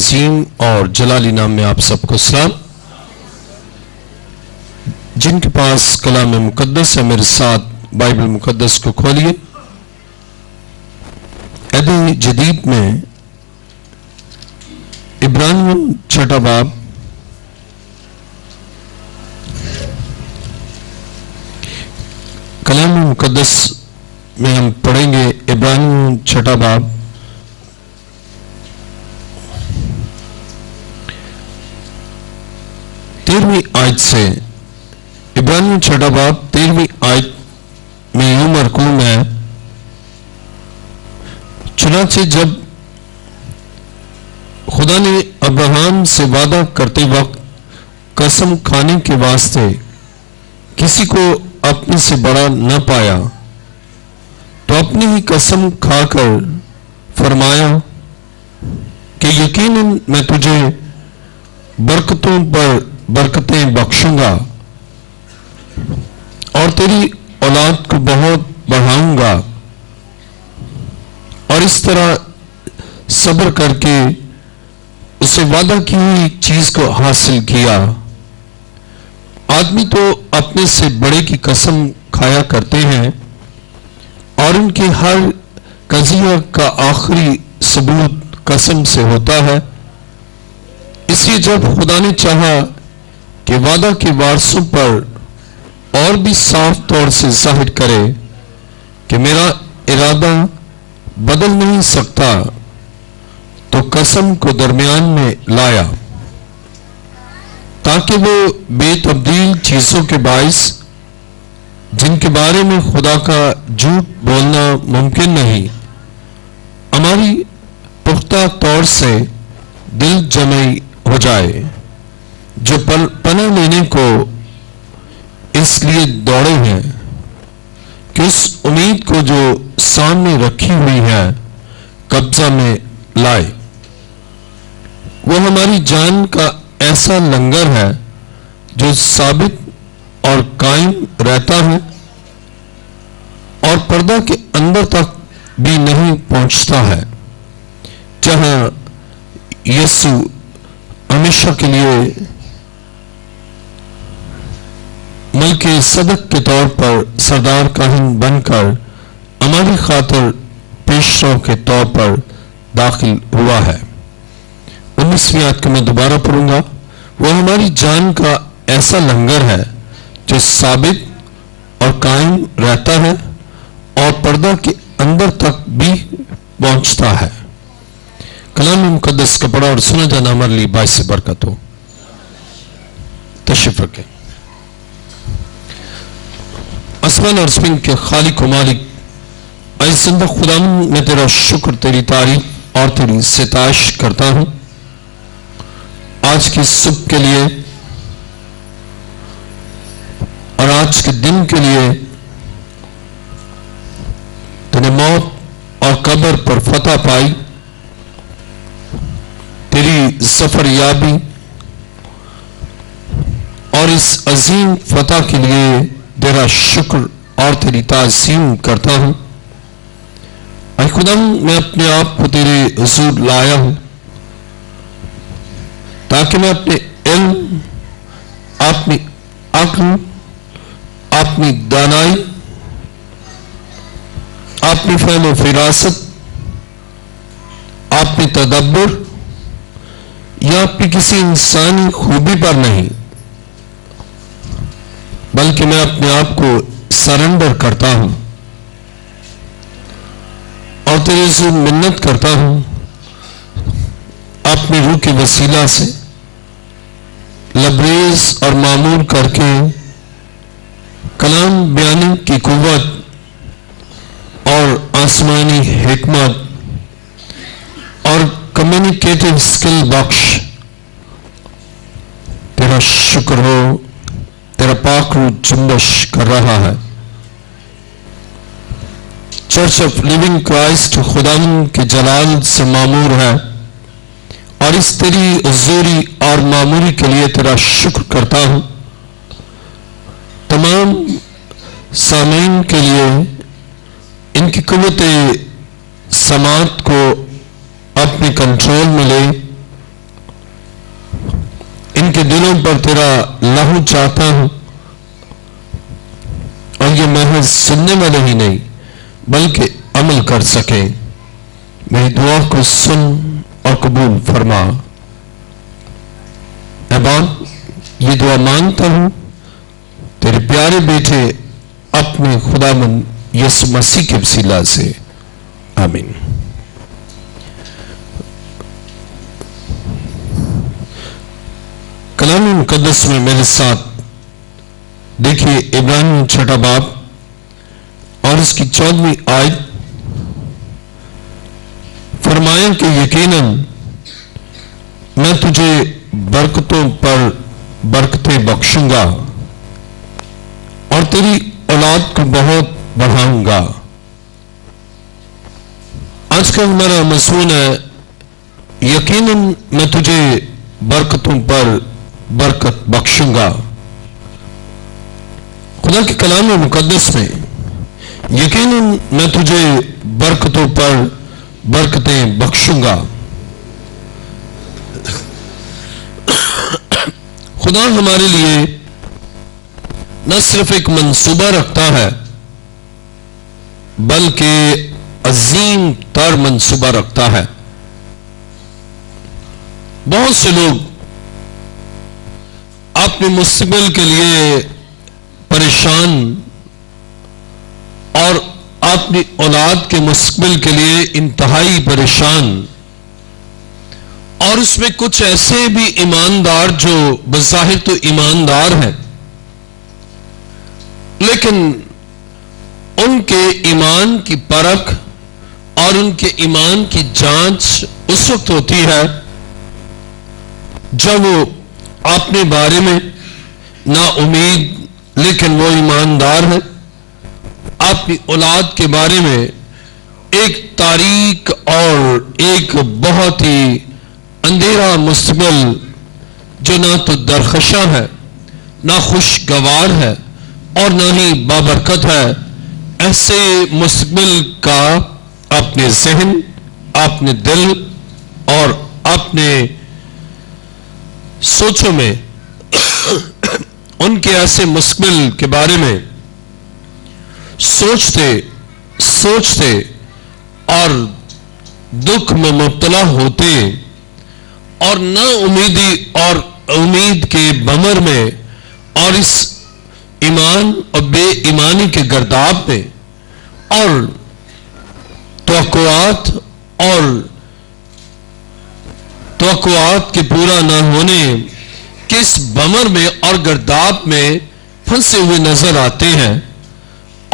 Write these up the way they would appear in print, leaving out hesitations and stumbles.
عظیم اور جلالی نام میں آپ سب کو سلام۔ جن کے پاس کلام مقدس ہے میرے ساتھ بائبل مقدس کو کھولیے۔ عہد جدید میں عبرانیوں چھٹا باب کلام مقدس میں ہم پڑھیں گے عبرانیوں چھٹا باب تیرہویں آیت سے۔ عبرانیوں چھٹا باب 13ویں آیت میں یوں مرقوم ہے، چنانچہ جب خدا نے ابراہیم سے وعدہ کرتے وقت قسم کھانے کے واسطے کسی کو اپنے سے بڑا نہ پایا تو اپنی ہی قسم کھا کر فرمایا کہ یقیناً میں تجھے برکتوں پر برکتیں بخشوں گا اور تیری اولاد کو بہت بڑھاؤں گا، اور اس طرح صبر کر کے اسے وعدہ کی ہوئی چیز کو حاصل کیا۔ آدمی تو اپنے سے بڑے کی قسم کھایا کرتے ہیں اور ان کے ہر قضیہ کا آخری ثبوت قسم سے ہوتا ہے۔ اس لیے جب خدا نے چاہا کہ وعدہ کے وارثوں پر اور بھی صاف طور سے ظاہر کرے کہ میرا ارادہ بدل نہیں سکتا، تو قسم کو درمیان میں لایا تاکہ وہ بے تبدیل چیزوں کے باعث جن کے بارے میں خدا کا جھوٹ بولنا ممکن نہیں، ہماری پختہ طور سے دل جمعی ہو جائے، جو پناہ لینے کو اس لیے دوڑے ہیں کہ اس امید کو جو سامنے رکھی ہوئی ہے قبضہ میں لائے۔ وہ ہماری جان کا ایسا لنگر ہے جو ثابت اور قائم رہتا ہے اور پردہ کے اندر تک بھی نہیں پہنچتا ہے، جہاں یسوع ہمیشہ کے لیے ملک صدق کے طور پر سردار کاہن بن کر ہماری خاطر پیشرو کے طور پر داخل ہوا ہے۔ 19ویں آیت کو میں دوبارہ پڑھوں گا۔ وہ ہماری جان کا ایسا لنگر ہے جو ثابت اور قائم رہتا ہے اور پردہ کے اندر تک بھی پہنچتا ہے۔ کلام مقدس کا پڑھا اور سنا جانا ہمارے لیے باعث برکت ہو۔ تشریف رکھیں۔ آسمان اور زمین کے خالق و مالک، اے زندہ خدا، میں تیرا شکر، تیری تعریف اور تیری ستائش کرتا ہوں آج کی صبح کے لیے اور آج کے دن کے لیے۔ تو نے موت اور قبر پر فتح پائی، تیری ظفر یابی اور اس عظیم فتح کے لیے تیرا شکر اور تیری تعظیم کرتا ہوں۔ اے خدا، میں اپنے آپ کو تیرے حضور لایا ہوں تاکہ میں اپنے علم، اپنی عقل، اپنی دانائی، اپنی فہم و فراست، اپنی تدبر یا اپنی کسی انسانی خوبی پر نہیں، بلکہ میں اپنے آپ کو سرنڈر کرتا ہوں اور تیرے سے منت کرتا ہوں اپنی روح کے وسیلہ سے لبریز اور معمور کر کے کلام بیانی کی قوت اور آسمانی حکمت اور کمیونیکیٹو سکل بخش۔ تیرا شکر ہو، تیرا پاک روح جنبش کر رہا ہے۔ چرچ آف لیونگ کرائسٹ خداوند کے جلال سے معمور ہے اور اس تیری حضوری اور معموری کے لیے تیرا شکر کرتا ہوں۔ تمام سامعین کے لیے ان کی قوت سماعت کو اپنے کنٹرول میں لے دلوں پر تیرا لہو چاہتا ہوں، اور یہ محض سننے والے ہی نہیں بلکہ عمل کر سکیں۔ میری دعا کو سن اور قبول فرما۔ اے باپ، یہ دعا مانگتا ہوں تیرے پیارے بیٹے اپنے خداوند یسوع مسیح کے وسیلہ سے، آمین۔ کلام مقدس میں میرے ساتھ دیکھیے عبرانیوں 6 باب اور اس کی 14ویں آیت، فرمایا کہ یقیناً میں تجھے برکتوں پر برکتیں بخشوں گا اور تیری اولاد کو بہت بڑھاؤں گا۔ آج کا ہمارا مضمون ہے یقیناً میں تجھے برکتوں پر برکت بخشوں گا۔ خدا کے کلام مقدس میں یقیناً میں تجھے برکتوں پر برکتیں بخشوں گا۔ خدا ہمارے لیے نہ صرف ایک منصوبہ رکھتا ہے بلکہ عظیم تر منصوبہ رکھتا ہے۔ بہت سے لوگ اپنے مستقبل کے لیے پریشان اور اپنی اولاد کے مستقبل کے لیے انتہائی پریشان، اور اس میں کچھ ایسے بھی ایماندار جو بظاہر تو ایماندار ہیں، لیکن ان کے ایمان کی پرکھ اور ان کے ایمان کی جانچ اس وقت ہوتی ہے جب وہ اپنے بارے میں نا امید لیکن وہ ایماندار ہے، اپنی اولاد کے بارے میں ایک تاریک اور ایک بہت ہی اندھیرا مستقبل جو نہ تو درخشاں ہے، نہ خوشگوار ہے اور نہ ہی بابرکت ہے، ایسے مستقبل کا اپنے ذہن، اپنے دل اور اپنے سوچوں میں ان کے ایسے مستقبل کے بارے میں سوچتے اور دکھ میں مبتلا ہوتے اور نا امیدی اور امید کے بمر میں اور اس ایمان اور بے ایمانی کے گرداب میں اور توقعات کے پورا نہ ہونے کے اس بمر میں اور گرداب میں پھنسے ہوئے نظر آتے ہیں،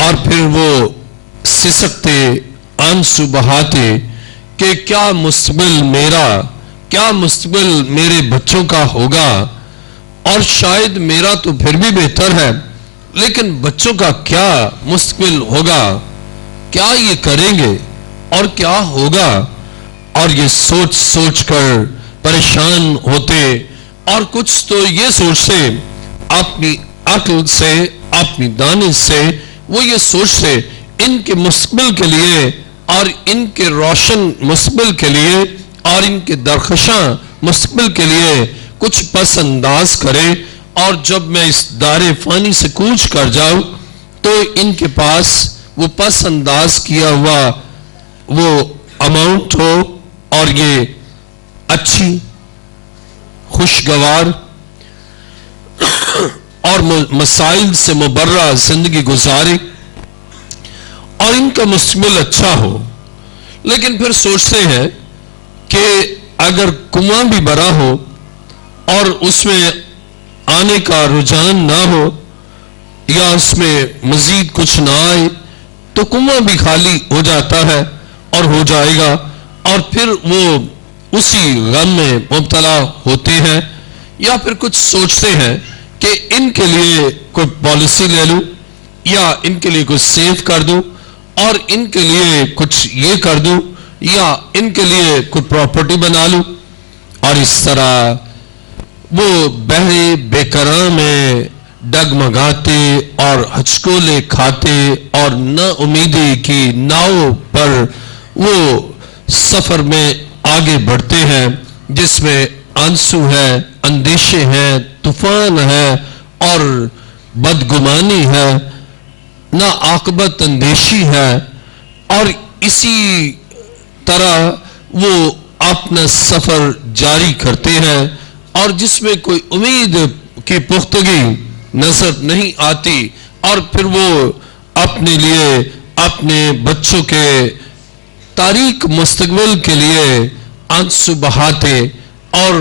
اور پھر وہ سسکتے آنسو بہاتے کہ کیا مستقبل میرے بچوں کا ہوگا، اور شاید میرا تو پھر بھی بہتر ہے لیکن بچوں کا کیا مستقبل ہوگا، کیا یہ کریں گے اور کیا ہوگا، اور یہ سوچ کر پریشان ہوتے، اور کچھ تو یہ سوچتے اپنی عقل سے، اپنی دانش سے، وہ یہ سوچتے ان کے مستقبل کے لیے اور ان کے روشن مستقبل کے لیے اور ان کے درخشاں مستقبل کے لیے کچھ پس انداز کرے، اور جب میں اس دار فانی سے کوچ کر جاؤں تو ان کے پاس وہ پس انداز کیا ہوا وہ اماؤنٹ ہو، اور یہ اچھی خوشگوار اور مسائل سے مبرہ زندگی گزارے اور ان کا مستقبل اچھا ہو۔ لیکن پھر سوچتے ہیں کہ اگر کنواں بھی بڑا ہو اور اس میں آنے کا رجحان نہ ہو یا اس میں مزید کچھ نہ آئے تو کنواں بھی خالی ہو جاتا ہے اور ہو جائے گا، اور پھر وہ اسی غم میں مبتلا ہوتے ہیں، یا پھر کچھ سوچتے ہیں کہ ان کے لیے کوئی پالیسی لے لوں یا ان کے لیے کچھ سیو کر دوں اور ان کے لیے کچھ یہ کر دوں یا ان کے لیے کوئی پراپرٹی بنا لوں، اور اس طرح وہ بہرے بےقراں میں ڈگمگاتے اور ہچکولے کھاتے اور نا امیدی کی ناؤ پر وہ سفر میں آگے بڑھتے ہیں جس میں آنسو ہے، اندیشے ہیں، طوفان ہے اور بدگمانی ہے، نا عاقبت اندیشی ہے، اور اسی طرح وہ اپنا سفر جاری کرتے ہیں اور جس میں کوئی امید کی پختگی نظر نہیں آتی، اور پھر وہ اپنے لیے، اپنے بچوں کے تاریک مستقبل کے لیے آنسو بہاتے، اور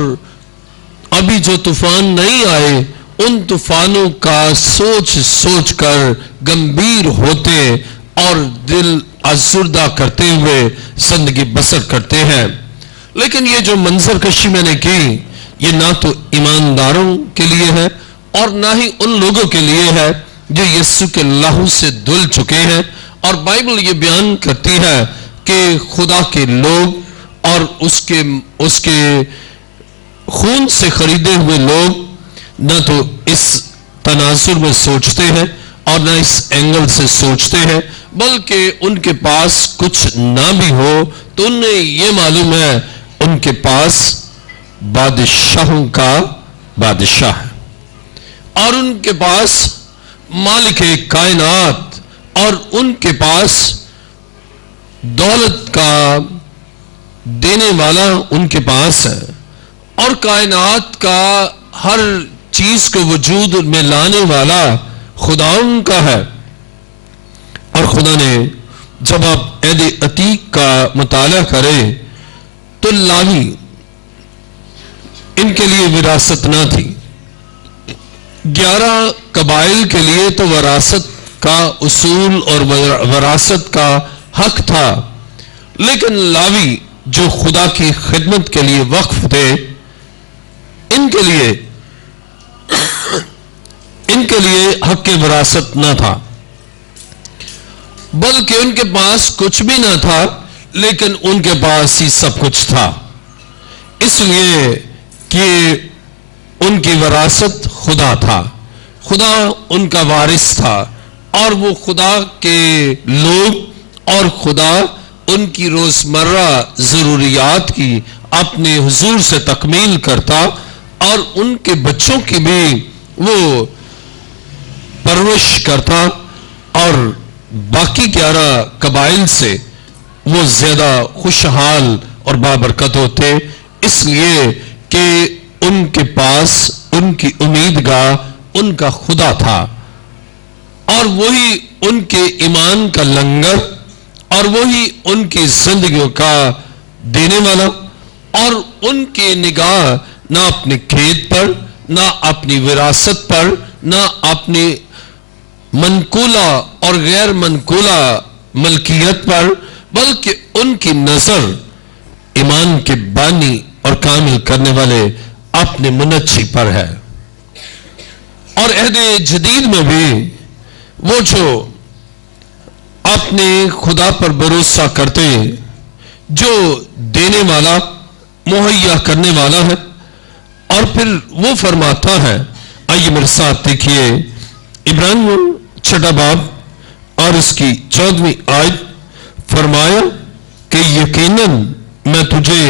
ابھی جو طوفان نہیں آئے ان طوفانوں کا سوچ سوچ کر گمبھیر ہوتے اور دل افسردہ کرتے ہوئے زندگی بسر کرتے ہیں۔ لیکن یہ جو منظر کشی میں نے کی، یہ نہ تو ایمانداروں کے لیے ہے اور نہ ہی ان لوگوں کے لیے ہے جو یسوع کے لہو سے دھل چکے ہیں، اور بائبل یہ بیان کرتی ہے کہ خدا کے لوگ اور اس کے خون سے خریدے ہوئے لوگ نہ تو اس تناظر میں سوچتے ہیں اور نہ اس اینگل سے سوچتے ہیں، بلکہ ان کے پاس کچھ نہ بھی ہو تو انہیں یہ معلوم ہے ان کے پاس بادشاہوں کا بادشاہ ہے، اور ان کے پاس مالک کائنات، اور ان کے پاس دولت کا دینے والا ان کے پاس ہے، اور کائنات کا ہر چیز کو وجود میں لانے والا خدا ان کا ہے۔ اور خدا نے جب آپ عہد عتیق کا مطالعہ کریں تو لاوی ان کے لیے وراثت نہ تھی، 11 قبائل کے لیے تو وراثت کا اصول اور وراثت کا حق تھا، لیکن لاوی جو خدا کی خدمت کے لیے وقف تھے، ان کے لیے حق وراثت نہ تھا، بلکہ ان کے پاس کچھ بھی نہ تھا، لیکن ان کے پاس ہی سب کچھ تھا، اس لیے کہ ان کی وراثت خدا تھا، خدا ان کا وارث تھا، اور وہ خدا کے لوگ اور خدا ان کی روزمرہ ضروریات کی اپنے حضور سے تکمیل کرتا، اور ان کے بچوں کی بھی وہ پرورش کرتا، اور باقی 11 قبائل سے وہ زیادہ خوشحال اور بابرکت ہوتے، اس لیے کہ ان کے پاس ان کی امیدگاہ ان کا خدا تھا، اور وہی ان کے ایمان کا لنگر، اور وہی ان کی زندگیوں کا دینے والا، اور ان کی نگاہ نہ اپنے کھیت پر، نہ اپنی وراثت پر، نہ اپنی منقولہ اور غیر منقولہ ملکیت پر، بلکہ ان کی نظر ایمان کے بانی اور کامل کرنے والے اپنے منجی پر ہے۔ اور عہد جدید میں بھی وہ جو اپنے خدا پر بھروسہ کرتے، جو دینے والا، مہیا کرنے والا ہے، اور پھر وہ فرماتا ہے، آئیے میرے ساتھ دیکھیے عبرانیوں 6 باب اور اس کی 14ویں آیت، فرمایا کہ یقیناً میں تجھے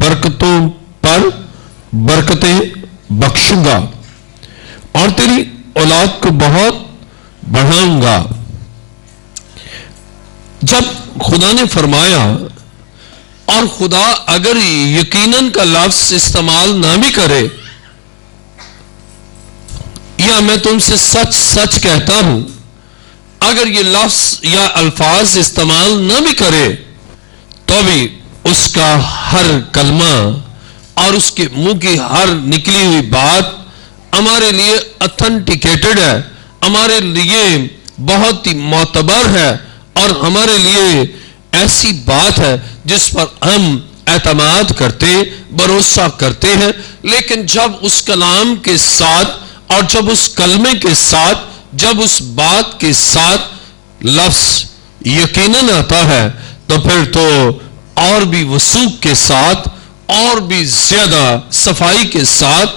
برکتوں پر برکتیں بخشوں گا اور تیری اولاد کو بہت بڑھاؤں گا۔ جب خدا نے فرمایا، اور خدا اگر یقیناً کا لفظ استعمال نہ بھی کرے، یا میں تم سے سچ سچ کہتا ہوں، اگر یہ لفظ یا الفاظ استعمال نہ بھی کرے تو بھی اس کا ہر کلمہ اور اس کے منہ کی ہر نکلی ہوئی بات ہمارے لیے اتھنٹیکیٹڈ ہے، ہمارے لیے بہت ہی معتبر ہے، اور ہمارے لیے ایسی بات ہے جس پر ہم اعتماد کرتے، بھروسہ کرتے ہیں۔ لیکن جب اس کلام کے ساتھ اور جب اس کلمے کے ساتھ، جب اس بات کے ساتھ لفظ یقیناً آتا ہے، تو پھر تو اور بھی وثوق کے ساتھ، اور بھی زیادہ صفائی کے ساتھ،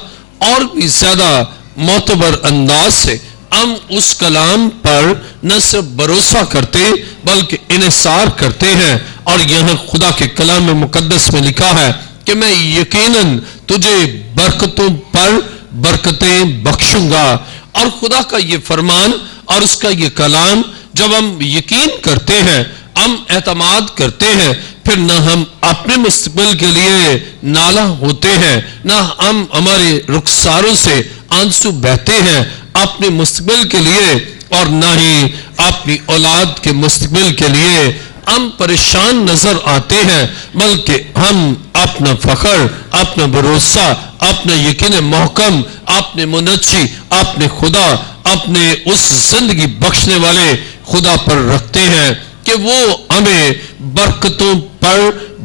اور بھی زیادہ معتبر انداز سے ہم اس کلام پر نہ صرف بھروسہ کرتے بلکہ انحصار کرتے ہیں۔ اور یہاں خدا کے کلام مقدس میں لکھا ہے کہ میں یقیناً تجھے برکتوں پر برکتیں بخشوں گا. اور خدا کا یہ فرمان اور اس کا یہ کلام جب ہم یقین کرتے ہیں، ہم اعتماد کرتے ہیں، پھر نہ ہم اپنے مستقبل کے لیے نالا ہوتے ہیں، نہ ہم ہمارے رخساروں سے آنسو بہتے ہیں اپنے مستقبل کے لیے، اور نہ ہی اپنی اولاد کے مستقبل کے لیے ہم پریشان نظر آتے ہیں، بلکہ ہم اپنا فخر، اپنا بھروسہ، اپنا یقین محکم اپنے منجی، اپنے خدا، اپنے اس زندگی بخشنے والے خدا پر رکھتے ہیں کہ وہ ہمیں برکتوں پر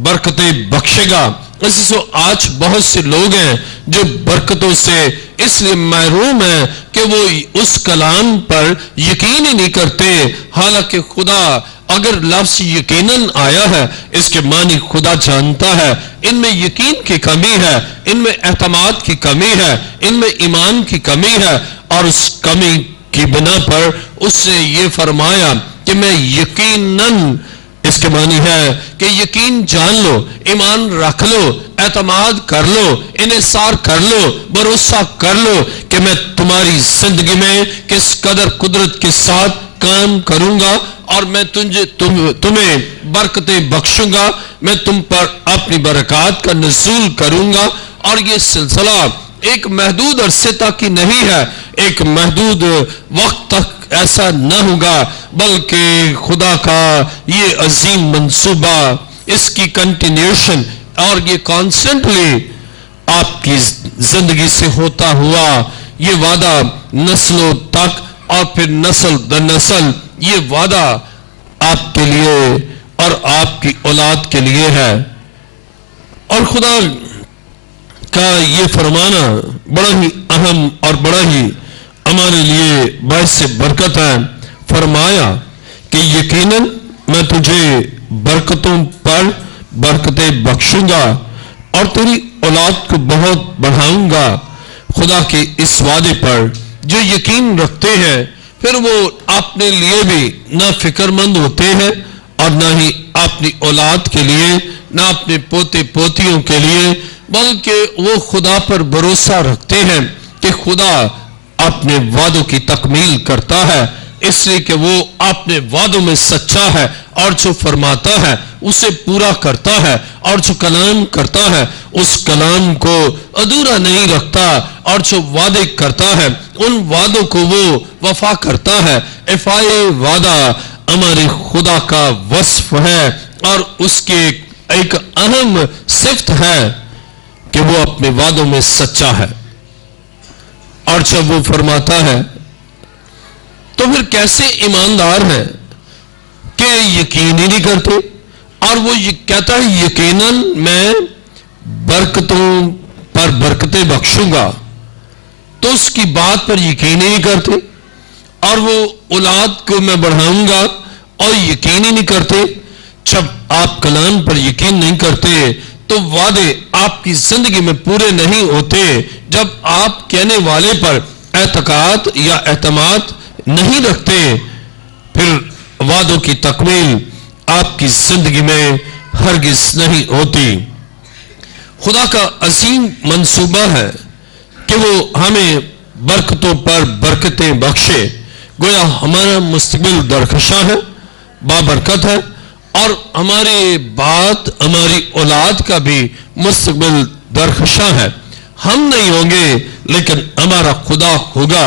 برکتیں بخشے گا. آج بہت سے لوگ ہیں جو برکتوں سے اس لیے محروم ہیں کہ وہ اس کلام پر یقین ہی نہیں کرتے، حالانکہ خدا اگر لفظ یقیناً آیا ہے اس کے معنی خدا جانتا ہے ان میں یقین کی کمی ہے، ان میں اعتماد کی کمی ہے، ان میں ایمان کی کمی ہے، اور اس کمی کی بنا پر اس نے یہ فرمایا کہ میں یقیناً، اس کے معنی ہے کہ یقین جان لو، ایمان رکھ لو، اعتماد کر لو، انحصار کر لو، بھروسہ کر لو کہ میں تمہاری زندگی میں کس قدر قدرت کے ساتھ کام کروں گا، اور میں تمہیں برکتیں بخشوں گا، میں تم پر اپنی برکات کا نزول کروں گا. اور یہ سلسلہ ایک محدود عرصے تک ہی نہیں ہے، ایک محدود وقت تک ایسا نہ ہوگا، بلکہ خدا کا یہ عظیم منصوبہ، اس کی کنٹینیوشن اور یہ کانسٹنٹلی آپ کی زندگی سے ہوتا ہوا یہ وعدہ نسلوں تک اور پھر نسل در نسل یہ وعدہ آپ کے لیے اور آپ کی اولاد کے لیے ہے. اور خدا کا یہ فرمانا بڑا ہی اہم اور بڑا ہی ہمارے لیے باعث برکت ہے. فرمایا کہ یقیناً میں تجھے برکتوں پر برکتیں بخشوں گا اور تیری اولاد کو بہت بڑھاؤں گا. خدا کے اس وعدے پر جو یقین رکھتے ہیں پھر وہ اپنے لیے بھی نہ فکر مند ہوتے ہیں اور نہ ہی اپنی اولاد کے لیے، نہ اپنے پوتے پوتیوں کے لیے، بلکہ وہ خدا پر بھروسہ رکھتے ہیں کہ خدا اپنے وعدوں کی تکمیل کرتا ہے، اس لیے کہ وہ اپنے وعدوں میں سچا ہے اور جو فرماتا ہے اسے پورا کرتا ہے، اور جو کلام کرتا ہے اس کلام کو ادھورا نہیں رکھتا، اور جو وعدے کرتا ہے ان وعدوں کو وہ وفا کرتا ہے. افائے وعدہ ہمارے خدا کا وصف ہے اور اس کے ایک اہم صفت ہے کہ وہ اپنے وعدوں میں سچا ہے. اور جب وہ فرماتا ہے تو پھر کیسے ایماندار ہیں کہ یقین ہی نہیں کرتے، اور وہ کہتا ہے یقیناً میں برکتوں پر برکتیں بخشوں گا، تو اس کی بات پر یقین ہی نہیں کرتے، اور وہ اولاد کو میں بڑھاؤں گا اور یقین ہی نہیں کرتے. جب آپ کلام پر یقین نہیں کرتے تو وعدے آپ کی زندگی میں پورے نہیں ہوتے. جب آپ کہنے والے پر اعتقاد یا اعتماد نہیں رکھتے پھر وعدوں کی تکمیل آپ کی زندگی میں ہرگز نہیں ہوتی. خدا کا عظیم منصوبہ ہے کہ وہ ہمیں برکتوں پر برکتیں بخشے. گویا ہمارا مستقبل درخشاں ہے، بابرکت ہے، اور ہمارے بعد ہماری اولاد کا بھی مستقبل درخشاں ہے. ہم نہیں ہوں گے لیکن ہمارا خدا ہوگا،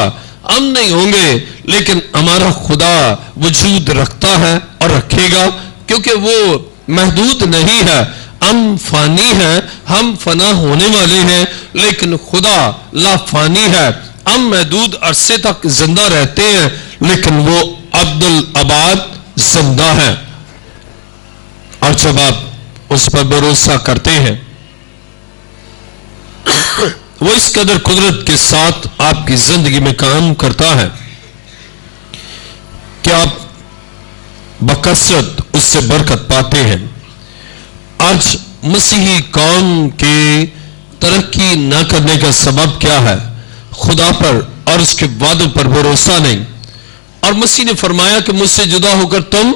ہم نہیں ہوں گے لیکن ہمارا خدا وجود رکھتا ہے اور رکھے گا، کیونکہ وہ محدود نہیں ہے. ہم فانی ہیں، ہم فنا ہونے والے ہیں، لیکن خدا لا فانی ہے. ہم محدود عرصے تک زندہ رہتے ہیں لیکن وہ عبدالآباد زندہ ہے. اور جب آپ اس پر بھروسہ کرتے ہیں وہ اس قدر قدرت کے ساتھ آپ کی زندگی میں کام کرتا ہے کہ آپ بکثرت اس سے برکت پاتے ہیں. آج مسیحی قوم کے ترقی نہ کرنے کا سبب کیا ہے؟ خدا پر اور اس کے وعدوں پر بھروسہ نہیں. اور مسیح نے فرمایا کہ مجھ سے جدا ہو کر تم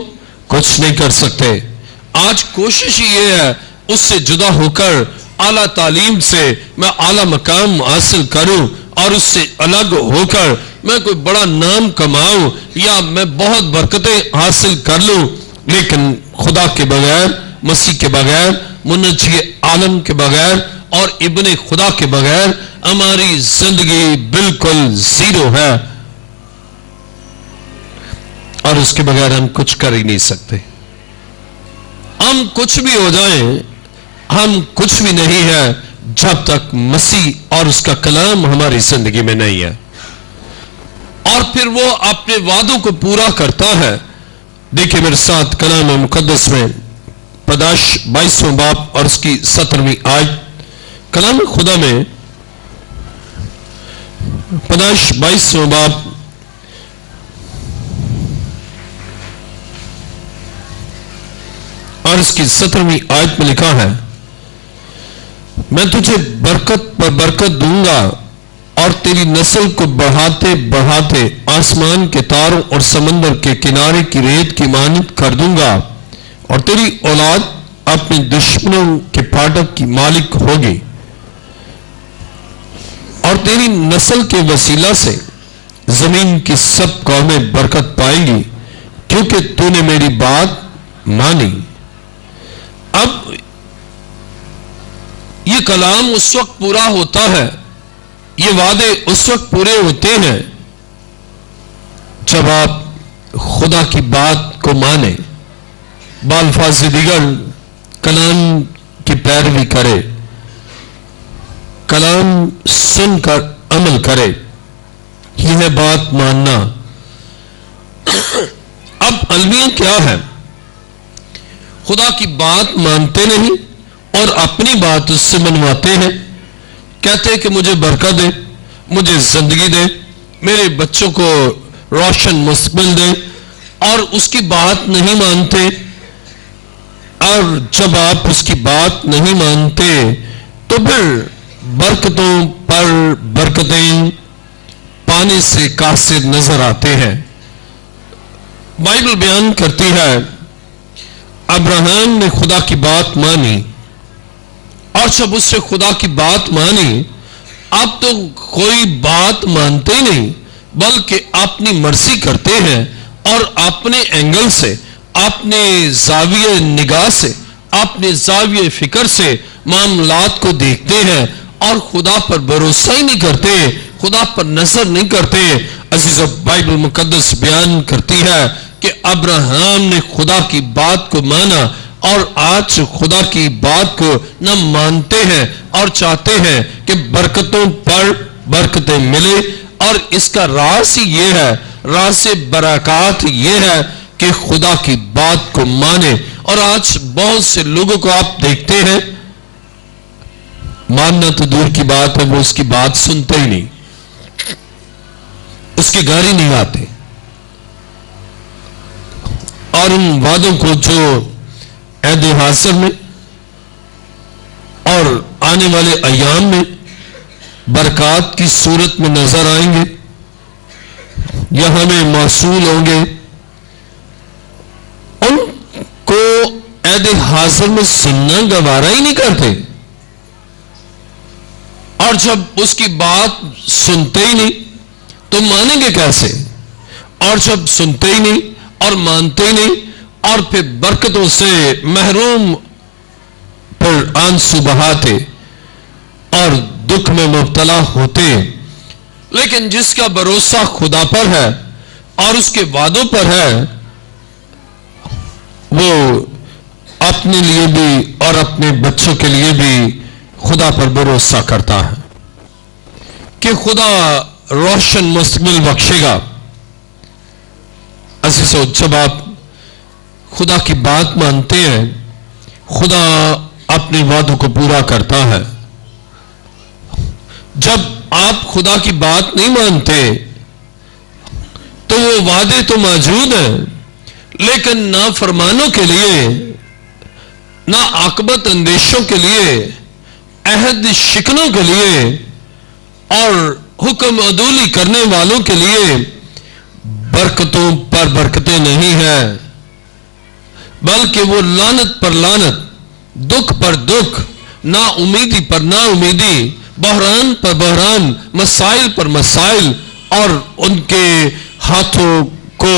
کچھ نہیں کر سکتے. آج کوشش یہ ہے اس سے جدا ہو کر اعلیٰ تعلیم سے میں اعلیٰ مقام حاصل کروں اور اس سے الگ ہو کر میں کوئی بڑا نام کماؤں یا میں بہت برکتیں حاصل کر لوں، لیکن خدا کے بغیر، مسیح کے بغیر، منجی عالم کے بغیر اور ابن خدا کے بغیر ہماری زندگی بالکل زیرو ہے، اور اس کے بغیر ہم کچھ کر ہی نہیں سکتے۔ ہم کچھ بھی ہو جائیں، ہم کچھ بھی نہیں ہے جب تک مسیح اور اس کا کلام ہماری زندگی میں نہیں ہے۔ اور پھر وہ اپنے وعدوں کو پورا کرتا ہے۔ دیکھیں میرے ساتھ کلام مقدس میں پیدائش 22واں باب اور اس کی 17ویں آیت، کلام خدا میں پیدائش 22واں باب اور اس کی 17ویں آیت میں لکھا ہے، میں تجھے برکت پر برکت دوں گا اور تیری نسل کو بڑھاتے بڑھاتے آسمان کے تاروں اور سمندر کے کنارے کی ریت کی مانند کر دوں گا، اور تیری اولاد اپنے دشمنوں کے پھاٹک کی مالک ہوگی، اور تیری نسل کے وسیلہ سے زمین کی سب قومیں برکت پائیں گی، کیونکہ تو نے میری بات مانی۔ اب یہ کلام اس وقت پورا ہوتا ہے، یہ وعدے اس وقت پورے ہوتے ہیں جب آپ خدا کی بات کو مانیں، بالفاظ دیگر کلام کی پیروی کرے، کلام سن کر عمل کرے، یہ ہے بات ماننا۔ اب المیہ کیا ہے؟ خدا کی بات مانتے نہیں اور اپنی بات اس سے منواتے ہیں، کہتے ہیں کہ مجھے برکت دے، مجھے زندگی دے، میرے بچوں کو روشن مستقبل دے، اور اس کی بات نہیں مانتے۔ اور جب آپ اس کی بات نہیں مانتے تو پھر برکتوں پر برکتیں پانے سے قاصر نظر آتے ہیں۔ بائبل بیان کرتی ہے ابراہیم نے خدا کی بات مانی، اور جب اس سے خدا کی بات مانی، اب تو کوئی بات مانتے ہی نہیں بلکہ اپنی مرضی کرتے ہیں، اور اپنے اینگل سے، اپنے زاویہ نگاہ سے، اپنے زاویہ فکر سے معاملات کو دیکھتے ہیں، اور خدا پر بھروسہ ہی نہیں کرتے، خدا پر نظر نہیں کرتے۔ عزیزو، بائبل مقدس بیان کرتی ہے کہ ابراہیم نے خدا کی بات کو مانا، اور آج خدا کی بات کو نہ مانتے ہیں اور چاہتے ہیں کہ برکتوں پر برکتیں ملے، اور اس کا راز ہی یہ ہے، راز برکات یہ ہے کہ خدا کی بات کو مانے۔ اور آج بہت سے لوگوں کو آپ دیکھتے ہیں، ماننا تو دور کی بات ہے، وہ اس کی بات سنتے ہی نہیں، اس کی گالی نہیں آتے، اور ان وعدوں کو جو عہد حاضر میں اور آنے والے ایام میں برکات کی صورت میں نظر آئیں گے یا ہمیں موصول ہوں گے، ان کو عہد حاضر میں سننا گوارا ہی نہیں کرتے، اور جب اس کی بات سنتے ہی نہیں تو مانیں گے کیسے؟ اور جب سنتے ہی نہیں اور مانتے ہی نہیں اور پھر برکتوں سے محروم پر آنسو بہاتے اور دکھ میں مبتلا ہوتے، لیکن جس کا بھروسہ خدا پر ہے اور اس کے وعدوں پر ہے، وہ اپنے لیے بھی اور اپنے بچوں کے لیے بھی خدا پر بھروسہ کرتا ہے کہ خدا روشن مستقبل بخشے گا۔ عزیزو، جب آپ خدا کی بات مانتے ہیں، خدا اپنے وعدوں کو پورا کرتا ہے۔ جب آپ خدا کی بات نہیں مانتے تو وہ وعدے تو موجود ہیں، لیکن نافرمانوں کے لیے، نہ عاقبت اندیشوں کے لیے، عہد شکنوں کے لیے اور حکم عدولی کرنے والوں کے لیے برکتوں پر برکتیں نہیں ہیں، بلکہ وہ لعنت پر لعنت، دکھ پر دکھ، نا امیدی پر نا امیدی، بحران پر بحران، مسائل پر مسائل، اور ان کے ہاتھوں کو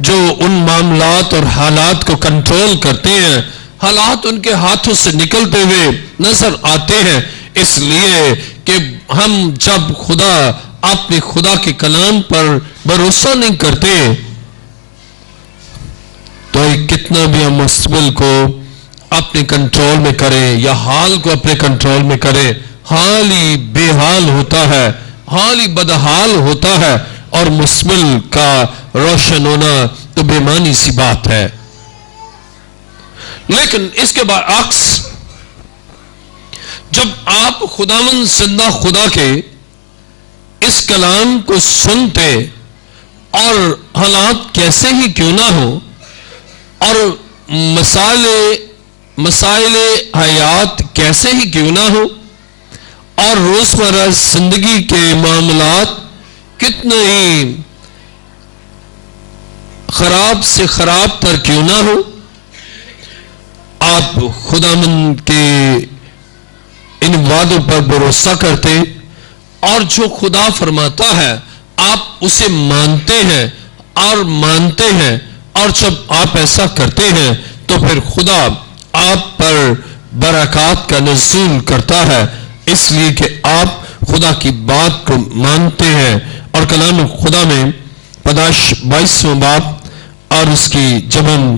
جو ان معاملات اور حالات کو کنٹرول کرتے ہیں، حالات ان کے ہاتھوں سے نکلتے ہوئے نظر آتے ہیں، اس لیے کہ ہم جب اپنے خدا کے کلام پر بھروسہ نہیں کرتے تو کتنا بھی ہم مستقبل کو اپنے کنٹرول میں کریں یا حال کو اپنے کنٹرول میں کریں، حال ہی بے حال ہوتا ہے، حال ہی بدحال ہوتا ہے، اور مستقبل کا روشن ہونا تو بے معنی سی بات ہے۔ لیکن اس کے برعکس جب آپ خداوند زندہ خدا کے اس کلام کو سنتے، اور حالات کیسے ہی کیوں نہ ہو، اور مسائل حیات کیسے ہی کیوں نہ ہو، اور روزمرہ زندگی کے معاملات کتنے ہی خراب سے خراب تر کیوں نہ ہو، آپ خداوند کے ان وعدوں پر بھروسہ کرتے، اور جو خدا فرماتا ہے آپ اسے مانتے ہیں اور جب آپ ایسا کرتے ہیں تو پھر خدا آپ پر برکات کا نزول کرتا ہے، اس لیے کہ آپ خدا کی بات کو مانتے ہیں۔ اور کلام خدا میں پیدائش 22واں باب اور اس کی جب ہم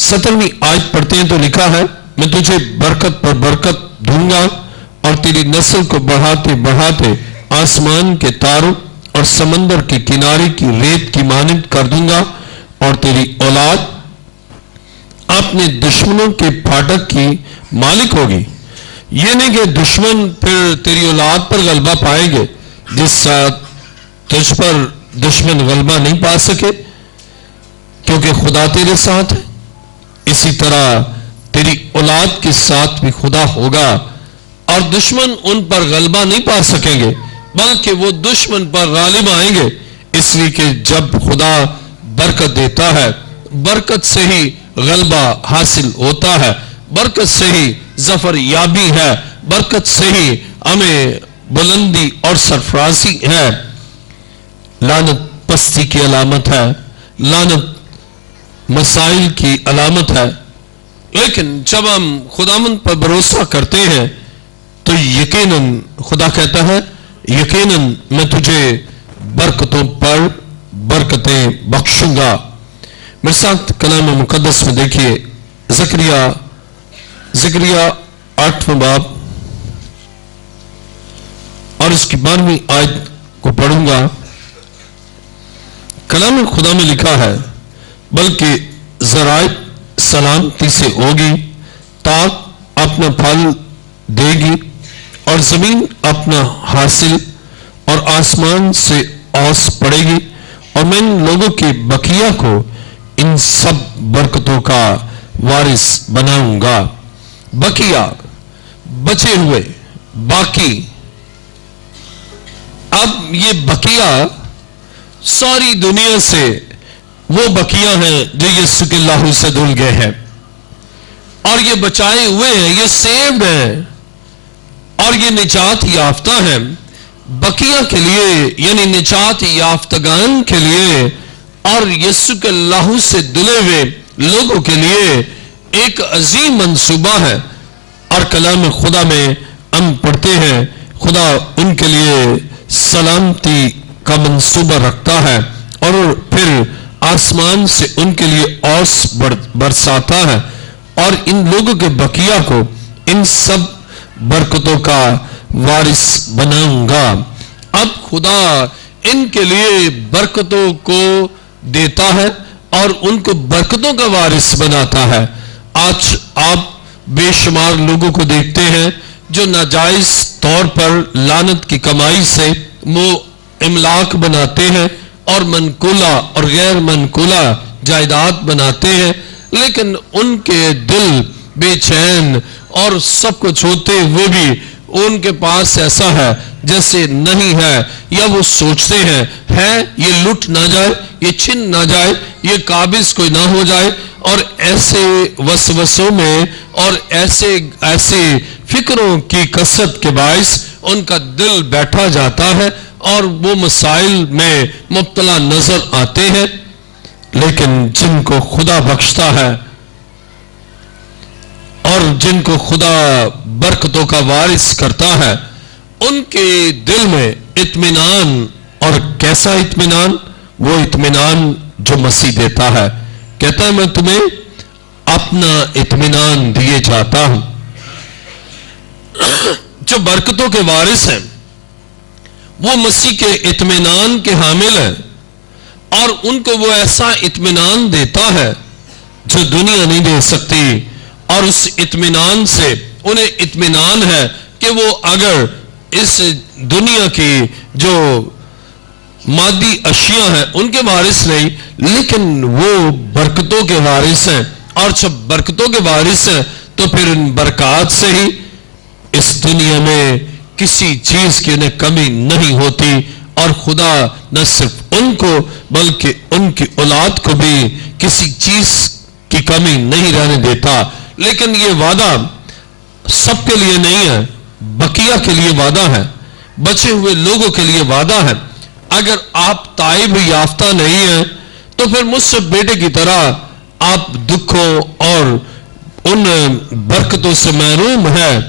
17ویں آیت پڑھتے ہیں تو لکھا ہے، میں تجھے برکت پر برکت دوں گا اور تیری نسل کو بڑھاتے بڑھاتے آسمان کے تاروں اور سمندر کے کنارے کی ریت کی مانند کر دوں گا، اور تیری اولاد اپنے دشمنوں کے پھاٹک کی مالک ہوگی۔ یہ نہیں کہ دشمن پھر تیری اولاد پر غلبہ پائیں گے، جس ساتھ تجھ پر دشمن غلبہ نہیں پا سکے، کیونکہ خدا تیرے ساتھ ہے، اسی طرح تیری اولاد کے ساتھ بھی خدا ہوگا، اور دشمن ان پر غلبہ نہیں پا سکیں گے بلکہ وہ دشمن پر غالب آئیں گے، اس لیے کہ جب خدا برکت دیتا ہے، برکت سے ہی غلبہ حاصل ہوتا ہے، برکت سے ہی ظفر یابی ہے، برکت سے ہی ہمیں بلندی اور سرفرازی ہے۔ لعنت پستی کی علامت ہے، لعنت مسائل کی علامت ہے، لیکن جب ہم خداوند پر بھروسہ کرتے ہیں تو یقیناً خدا کہتا ہے یقیناً میں تجھے برکتوں پر برکتیں بخشوں گا۔ میرے ساتھ کلام مقدس میں دیکھیے زکریا 8واں باب اور اس کی 12ویں آیت کو پڑھوں گا۔ کلام خدا میں لکھا ہے، بلکہ زرائع سلامتی سے ہوگی، تاک اپنا پھل دے گی اور زمین اپنا حاصل، اور آسمان سے اوس پڑے گی، اور میں ان لوگوں کے بقیہ کو ان سب برکتوں کا وارث بناؤں گا۔ بقیہ، بچے ہوئے، باقی۔ اب یہ بقیہ ساری دنیا سے وہ بقیہ ہیں جو یسوع کے لہو سے دھل گئے ہیں، اور یہ بچائے ہوئے ہیں، یہ سیوڈ ہیں، اور یہ نجات یافتہ ہیں۔ بقیہ کے لیے یعنی نجات یافتگان کے لیے اور یسوع کے لہو سے دھلے ہوئے لوگوں کے لیے ایک عظیم منصوبہ ہے، اور کلام خدا میں ہم پڑھتے ہیں خدا ان کے لیے سلامتی کا منصوبہ رکھتا ہے، اور پھر آسمان سے ان کے لیے اوس برساتا ہے، اور ان لوگوں کے بقیہ کو ان سب برکتوں کا وارث بناؤں گا۔ اب خدا ان کے لیے برکتوں کو دیتا ہے اور ان کو برکتوں کا وارث بناتا ہے۔ آج آپ بے شمار لوگوں کو دیکھتے ہیں جو ناجائز طور پر لعنت کی کمائی سے وہ املاک بناتے ہیں اور منقولہ اور غیر منقولہ جائیداد بناتے ہیں، لیکن ان کے دل بے چین اور سب کچھ ہوتے ہوئے بھی ان کے پاس ایسا ہے جیسے نہیں ہے، یا وہ سوچتے ہیں ہے یہ لٹ نہ جائے، یہ چھن نہ جائے، یہ قابض کوئی نہ ہو جائے، اور ایسے وسوسوں میں اور ایسے فکروں کی کثرت کے باعث ان کا دل بیٹھا جاتا ہے اور وہ مسائل میں مبتلا نظر آتے ہیں. لیکن جن کو خدا بخشتا ہے اور جن کو خدا برکتوں کا وارث کرتا ہے, ان کے دل میں اطمینان. اور کیسا اطمینان؟ وہ اطمینان جو مسیح دیتا ہے. کہتا ہے میں تمہیں اپنا اطمینان دیے جاتا ہوں. جو برکتوں کے وارث ہیں وہ مسیح کے اطمینان کے حامل ہیں, اور ان کو وہ ایسا اطمینان دیتا ہے جو دنیا نہیں دے سکتی. اور اس اطمینان سے انہیں اطمینان ہے کہ وہ اگر اس دنیا کی جو مادی اشیاء ہیں ان کے وارث نہیں, لیکن وہ برکتوں کے وارث ہیں. اور جب برکتوں کے وارث ہیں تو پھر ان برکات سے ہی اس دنیا میں کسی چیز کی انہیں کمی نہیں ہوتی. اور خدا نہ صرف ان کو بلکہ ان کی اولاد کو بھی کسی چیز کی کمی نہیں رہنے دیتا. لیکن یہ وعدہ سب کے لیے نہیں ہے, بقیہ کے لیے وعدہ ہے, بچے ہوئے لوگوں کے لیے وعدہ ہے. اگر آپ تائب یافتہ نہیں ہیں تو پھر مجھ سے بیٹے کی طرح آپ دکھوں اور ان برکتوں سے محروم ہیں.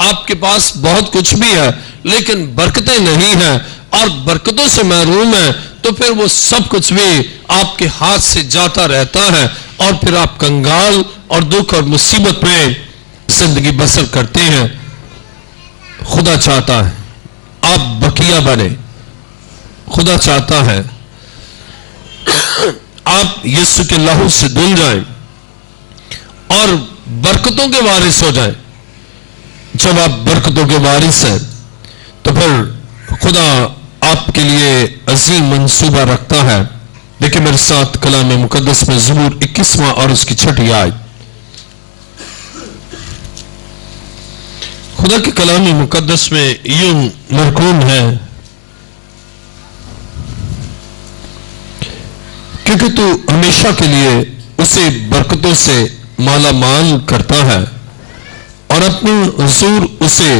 آپ کے پاس بہت کچھ بھی ہے لیکن برکتیں نہیں ہیں اور برکتوں سے محروم ہیں, تو پھر وہ سب کچھ بھی آپ کے ہاتھ سے جاتا رہتا ہے اور پھر آپ کنگال اور دکھ اور مصیبت میں زندگی بسر کرتے ہیں. خدا چاہتا ہے آپ بقیہ بنے. خدا چاہتا ہے آپ یسوع کے لہو سے دھل جائیں اور برکتوں کے وارث ہو جائیں. جب آپ برکتوں کے وارث ہیں تو پھر خدا آپ کے لیے عظیم منصوبہ رکھتا ہے. دیکھیں میرے ساتھ کلام مقدس میں زبور 21واں اور اس کی 6 آیت. خدا کے کلام مقدس میں یوں مرکون ہے, کیونکہ تو ہمیشہ کے لیے اسے برکتوں سے مالا مال کرتا ہے اور اپنے حضور اسے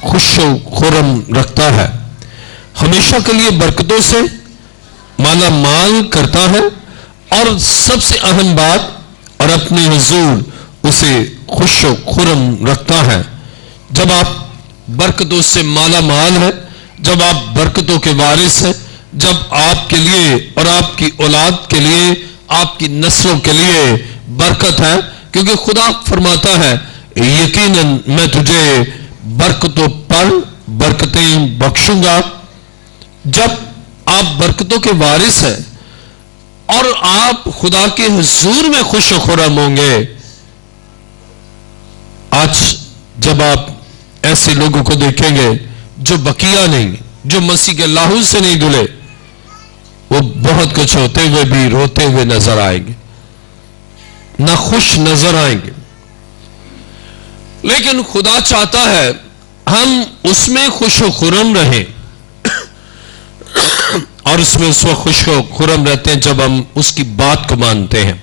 خوش و خرم رکھتا ہے. ہمیشہ کے لیے برکتوں سے مالا مال کرتا ہے اور سب سے اہم بات, اور اپنے حضور اسے خوش و خرم رکھتا ہے. جب آپ برکتوں سے مالا مال ہیں, جب آپ برکتوں کے وارث ہیں, جب آپ کے لیے اور آپ کی اولاد کے لیے, آپ کی نسلوں کے لیے برکت ہے, کیونکہ خدا فرماتا ہے یقیناً میں تجھے برکتوں پر برکتیں بخشوں گا. جب آپ برکتوں کے وارث ہیں اور آپ خدا کے حضور میں خوش و خرم ہوں گے. آج جب آپ ایسے لوگوں کو دیکھیں گے جو بقیہ نہیں, جو مسیح کے لاہو سے نہیں دھلے, وہ بہت کچھ ہوتے ہوئے بھی روتے ہوئے نظر آئیں گے, نہ خوش نظر آئیں گے. لیکن خدا چاہتا ہے ہم اس میں خوش و خرم رہیں, اور اس میں اس وقت خوش و خرم رہتے ہیں جب ہم اس کی بات کو مانتے ہیں.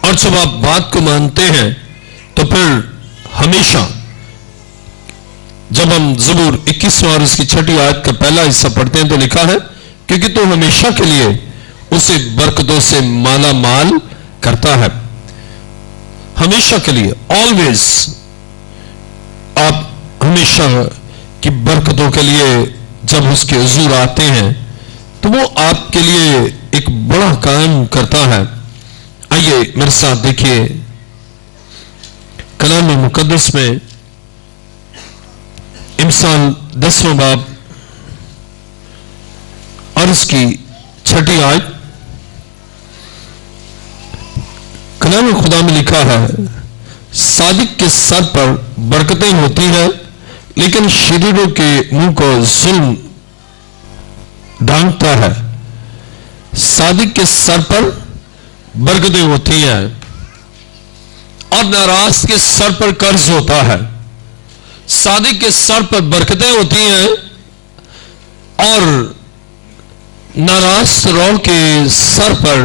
اور جب آپ بات کو مانتے ہیں تو پھر ہمیشہ, جب ہم زبور 21 اور اس کی 6 آیت کا پہلا حصہ پڑھتے ہیں تو لکھا ہے کیونکہ تو ہمیشہ کے لیے اسے برکتوں سے مالا مال کرتا ہے. ہمیشہ کے لیے, آلویز. آپ ہمیشہ کی برکتوں کے لیے جب اس کے حضور آتے ہیں تو وہ آپ کے لیے ایک بڑا کام کرتا ہے. آئیے میرے ساتھ دیکھیے کلام مقدس میں امثال 10واں باب اور اس کی 6 آیت. کلام خدا میں لکھا ہے صادق کے سر پر برکتیں ہوتی ہیں لیکن شریروں کے منہ کو ظلم ڈھانکتا ہے. صادق کے سر پر برکتیں ہوتی ہیں اور ناراض کے سر پر قرض ہوتا ہے. صادق کے سر پر برکتیں ہوتی ہیں اور ناراض رو کے سر پر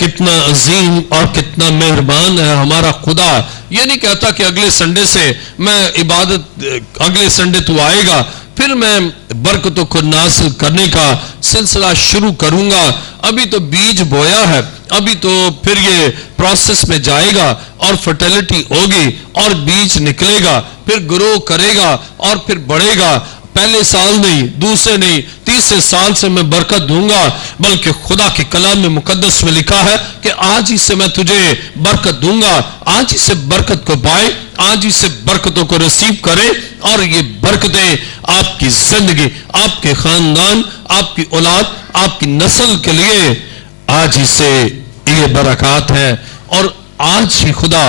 کتنا عظیم اور کتنا مہربان ہے ہمارا خدا. یہ نہیں کہتا کہ اگلے سنڈے سے میں عبادت، اگلے سنڈے تو آئے گا پھر میں برکتوں کو ناصل کرنے کا سلسلہ شروع کروں گا. ابھی تو بیج بویا ہے، ابھی تو پھر یہ پروسیس میں جائے گا اور فرٹیلٹی ہوگی اور بیج نکلے گا، پھر گرو کرے گا اور پھر بڑھے گا. پہلے سال نہیں، دوسرے نہیں، تیسرے سال سے میں برکت دوں گا. بلکہ خدا کے کلام میں مقدس میں لکھا ہے کہ آج ہی سے میں تجھے برکت دوں گا. آج ہی سے برکت کو پائے، آج ہی سے برکتوں کو ریسیو کرے، اور یہ برکتیں آپ کی زندگی، آپ کے خاندان، آپ کی اولاد، آپ کی نسل کے لیے آج ہی سے یہ برکات ہیں. اور آج ہی خدا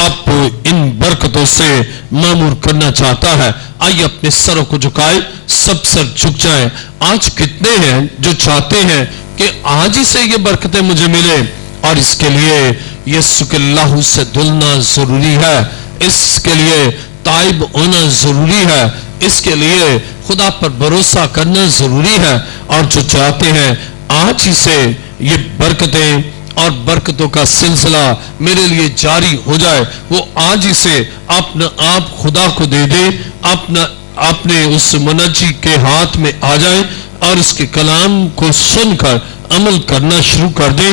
آپ کو ان برکتوں سے معمور کرنا چاہتا ہے. آئیے اپنے سروں کو جھکائے، سب سر جھک جائیں. آج کتنے ہیں جو چاہتے ہیں کہ آج ہی سے یہ برکتیں مجھے ملے، اور اس کے لیے یسوع کے لہو سے دھلنا ضروری ہے، اس کے لیے تائب ہونا ضروری ہے، اس کے لیے خدا پر بھروسہ کرنا ضروری ہے. اور جو چاہتے ہیں آج ہی سے یہ برکتیں اور برکتوں کا سلسلہ میرے لیے جاری ہو جائے، وہ آج ہی سے اپنا آپ خدا کو دے دے، اپنے اس منجی کے ہاتھ میں آ جائے اور اس کے کلام کو سن کر عمل کرنا شروع کر دے.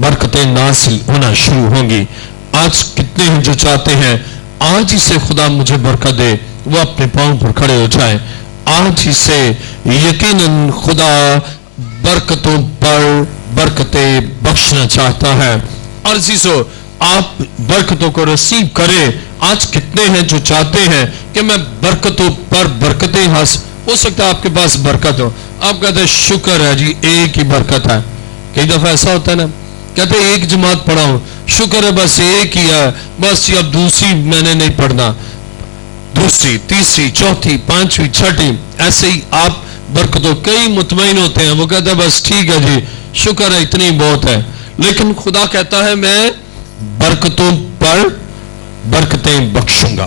برکتیں نازل ہونا شروع ہوں گی. آج کتنے ہیں جو چاہتے ہیں آج ہی سے خدا مجھے برکت دے، وہ اپنے پاؤں پر کھڑے ہو جائیں. آج ہی سے یقیناً خدا برکتوں پر برکتیں بخشنا چاہتا ہے. اور عزیزو آپ برکتوں کو ریسیو کریں. آج کتنے ہیں جو چاہتے ہیں کہ میں برکتوں پر برکتیں حاصل، ہو سکتا ہے آپ کے پاس برکت ہو، آپ کہتے ہیں شکر ہے جی ایک ہی برکت ہے. کئی دفعہ ایسا ہوتا ہے نا، کہتے ہیں ایک جماعت پڑھا ہوں، شکر ہے بس ایک ہی ہے، بس اب دوسری میں نے نہیں پڑھنا، دوسری، تیسری، چوتھی، پانچویں، چھٹی. ایسے ہی آپ برکتوں کئی مطمئن ہوتے ہیں، وہ کہتے ہیں بس ٹھیک ہے جی شکر ہے اتنی بہت ہے. لیکن خدا کہتا ہے میں برکتوں پر برکتیں بخشوں گا.